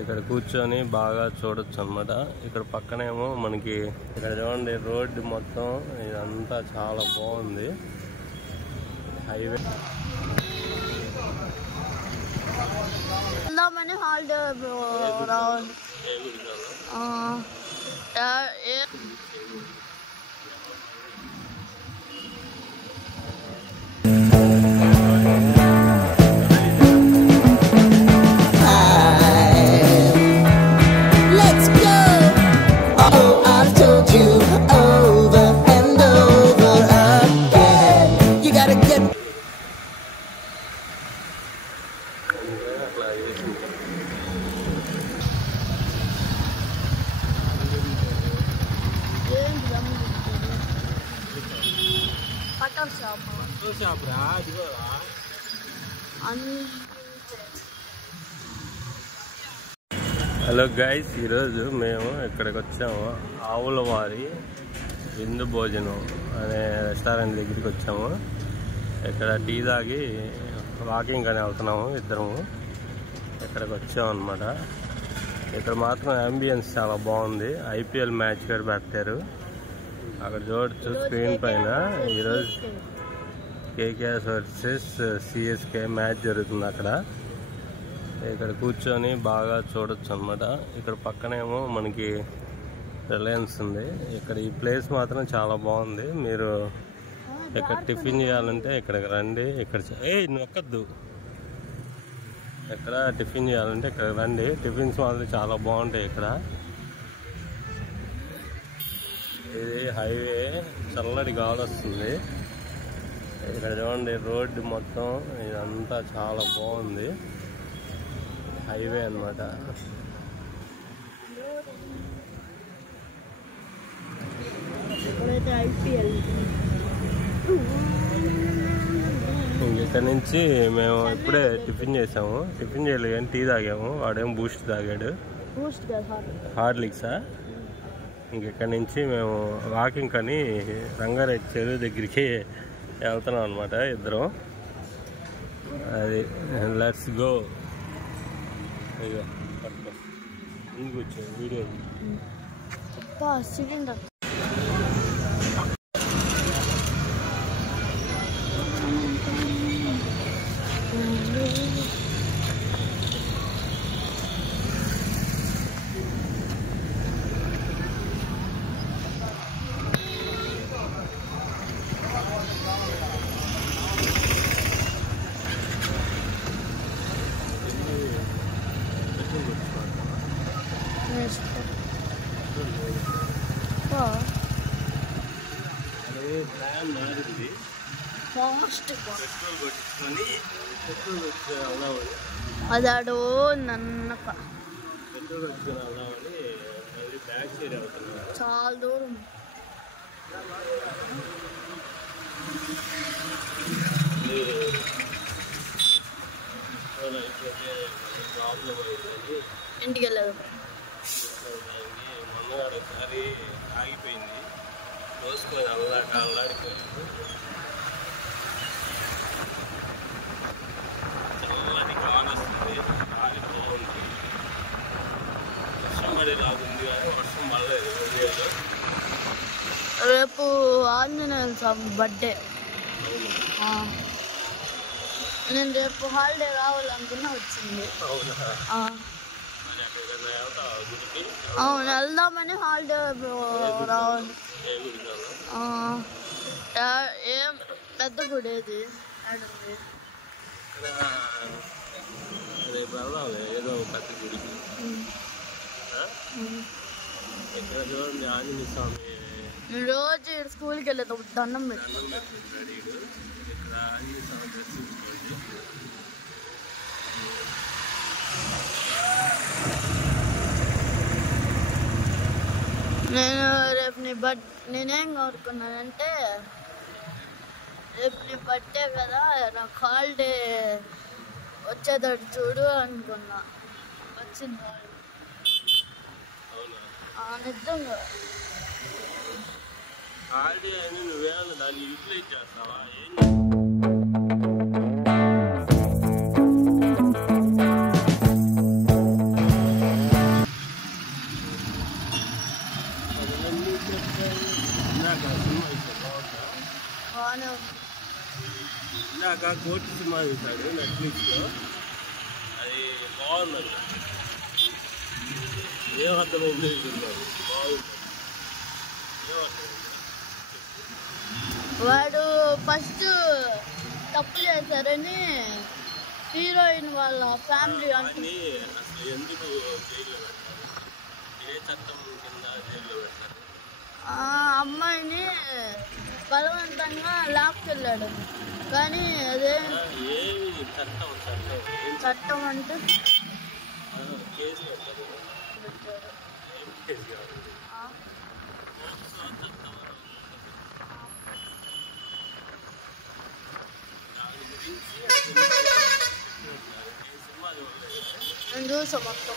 ఇక్కడ కూర్చొని బాగా చూడొచ్చు అన్నమాట. ఇక్కడ పక్కనేమో మనకి ఇక్కడ చూడండి రోడ్డు మొత్తం ఇదంతా చాలా బాగుంది. హైవే హలో గైస్, ఈరోజు మేము ఇక్కడికి వచ్చాము. ఆవుల వారి విందు భోజనం అనే రెస్టారెంట్ దగ్గరికి వచ్చాము. ఇక్కడ టీ తాగి వాకింగ్ అని వెళ్తున్నాము ఇద్దరము. ఇక్కడికి వచ్చాము అన్నమాట. ఇక్కడ మాత్రం అంబియన్స్ చాలా బాగుంది. ఐపీఎల్ మ్యాచ్ కూడా పెట్టారు. అక్కడ చూడొచ్చు స్క్రీన్ పైన ఈరోజు కేకేఆర్ వర్సెస్ సిఎస్కే మ్యాచ్ జరుగుతుంది. ఇక్కడ కూర్చొని బాగా చూడొచ్చు అన్నమాట. ఇక్కడ పక్కనేమో మనకి రిలయన్స్ ఉంది. ఇక్కడ ఈ ప్లేస్ మాత్రం చాలా బాగుంది. మీరు ఇక్కడ టిఫిన్ చేయాలంటే ఇక్కడికి రండి. ఇక్కడ నువ్వు ఎక్కద్దు. ఇక్కడ టిఫిన్ చేయాలంటే ఇక్కడికి రండి. టిఫిన్స్ మాత్రం చాలా బాగుంటాయి. ఇక్కడ ఇది హైవే, చల్లటి గాలి వస్తుంది. ఇక్కడ చూడండి రోడ్డు మొత్తం ఇదంతా చాలా బాగుంది. హైవే అన్నమాట. ఇక్కడ నుంచి మేము ఇప్పుడే టిఫిన్ చేసాము. టిఫిన్ చేయలేదు కానీ టీ తాగాము. వాడేమో బూస్ట్ తాగాడు. హార్లిక్సా. ఇంకెక్కడి నుంచి మేము వాకింగ్ అని రంగారెడ్డి చెరువు దగ్గరికి వెళ్తున్నాం అనమాట ఇద్దరం. అది లెట్స్ గో. ఇందుకు వచ్చాను వీడియో. అదాడో నన్నక చాలా దూరం. ఇంటికి వెళ్ళదు. మమ్మగాడు ఒకసారి ఆగిపోయింది. దోసుకొని అల్లాడిపోయింది. చల్లటి గాలి వస్తుంది. గాలి బాగుంది. వర్షం పడే లాగుంది కానీ వర్షం పడలేదు. రేపు ఆంజనేయ స్వామి బర్త్డే. నేను రేపు హాలిడే రావాలనుకున్నా వచ్చింది. అవును, వెళ్దామని హాలిడే రావాలి. ఏం పెద్ద గుడి ఏది? రేపు వెళ్ళాలి ఏదో పెద్ద గుడికి. ఇక్కడ చూడండి ఆంజనేయ స్వామి. రోజు స్కూల్కి వెళ్ళేటప్పుడు దండం పెట్టుకుంటాడు. ఇక్కడ ఆంజనేయ స్వామి దర్శించుకోండి. నేను రేపు నేనేం కోరుకున్నానంటే, రేపు నీ బర్త్డే కదా, నాకు హాలిడే వచ్చేటట్టు చూడు అనుకున్నా. వచ్చింది నిజంగా. హాలిడే అని నువ్వేమన్నా దాన్ని యూటిలైజ్ చేస్తావా? కోర్టు సినిమా చూశాడు నెట్ఫ్లిక్స్లో. అది బాగుందంట. ఏమర్థమైంది బాగుంది. వాడు ఫస్ట్ తప్పు చేశారని హీరోయిన్ వాళ్ళ ఫ్యామిలీ అసలు ఎందుకు జైల్లో పెట్టారు? ఏ చట్టం కింద జైల్లో పెట్టారు? అమ్మాయిని బలవంతంగా లాక్కెళ్ళాడు. కానీ అదే చట్టం అంటే కేసు నేను చూసా మొత్తం.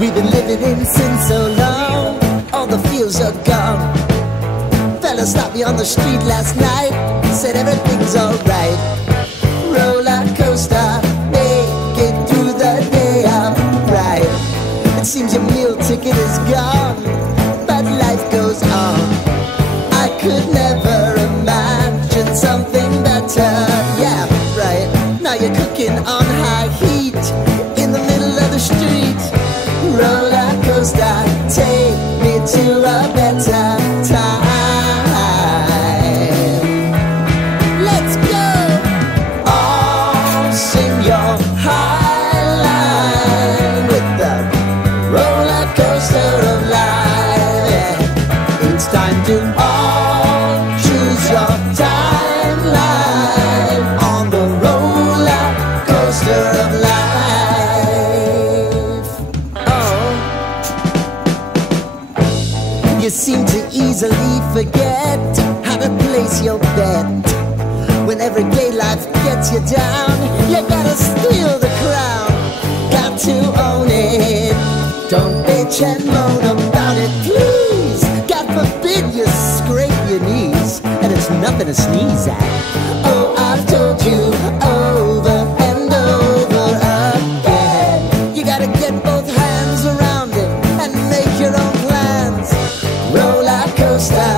We've been living in sin so long, all the feels are gone. Fella stopped me on the street last night, said everything's alright. Roller coaster, make it through the day, alright. It seems your meal ticket is gone, but life goes on. I could never imagine something better. Yeah, right. Now you're cooking on high heat in the middle of the street. Roller coaster, take me to a better time. Let's go. All sing your high line with the roller coaster of life. Yeah. It's time to all choose your timeline on the roller coaster of life. You seem to easily forget how to place your bet. When everyday life gets you down, you gotta steal the crown. Got to own it. Don't bitch and moan about it, please. God forbid you scrape your knees, and it's nothing to sneeze at. Oh, I've told you over and over again. You gotta get both hands around it and make your own plans. Roller coaster,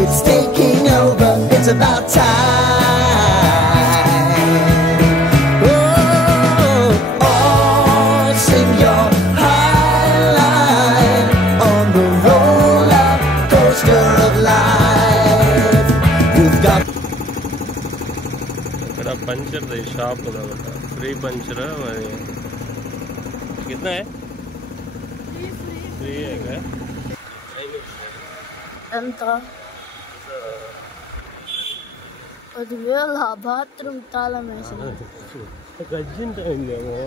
it's taking over, it's about time. Oh, all sing your high line on the roller coaster of life. We've got ఇక్కడ puncture shop ఉందన్నమాట. Free puncture. మరి कितना है? Free है क्या? ఎంత 10,000 bathroom తాళం వేసింది. అర్జెంట్ అయిందేమో.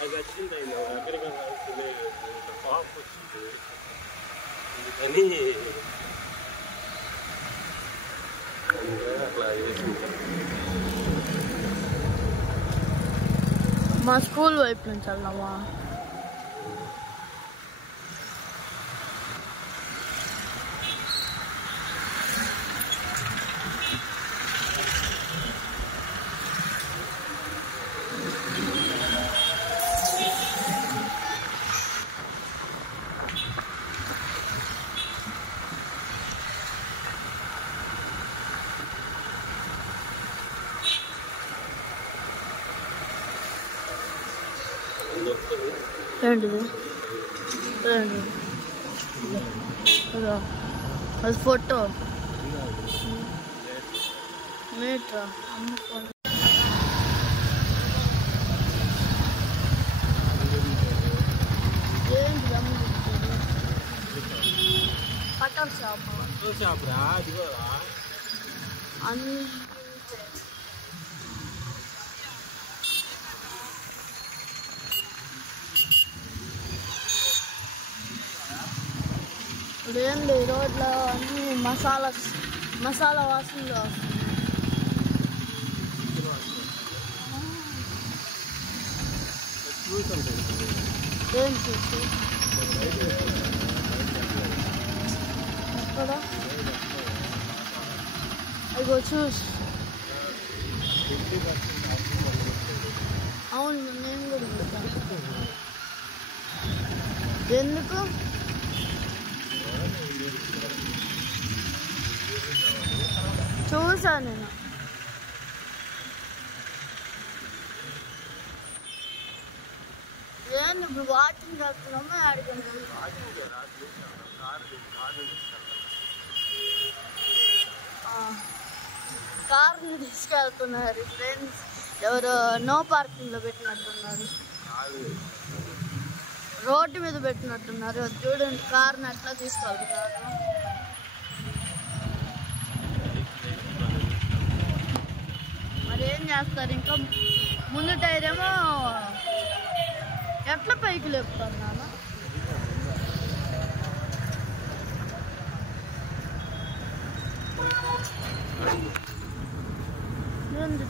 అది అర్జెంట్ అయిందేమో. ఎక్కడికి పాప్ వచ్చింది అందుకని అట్లా చేసింది. మా స్కూల్ వైపు నుంచి వెళ్దామా? ఏంటిది? అది ఫోటో మీట్రా ఏంటి పటల్ షాప్ రా. అదిగోరా అన్ని ఏంది ఈ రోడ్లో అన్ని మసాలా వాసనలు. ఏం చూసి ఎక్కడ అదిగో చూసి అవును నేను కూడా చూసాను. ఎందుకు చూసాను నేను. ఏంది ఇప్పుడు వాకింగ్ చేస్తున్నామా ఆడుకుంటాం? కార్ని తీసుకెళ్తున్నారు ఫ్రెండ్స్. ఎవరు నో పార్కింగ్ లో పెట్టినట్టున్నారు, రోడ్డు మీద పెట్టినట్టున్నారు. చూడండి కార్ని ఎట్లా తీసుకెళ్తున్నారు. మరి ఏం చేస్తారు? ఇంకా ముందు టైర్ ఏమో ఎట్లా పైకి లేపుతున్నాను. ఏంటి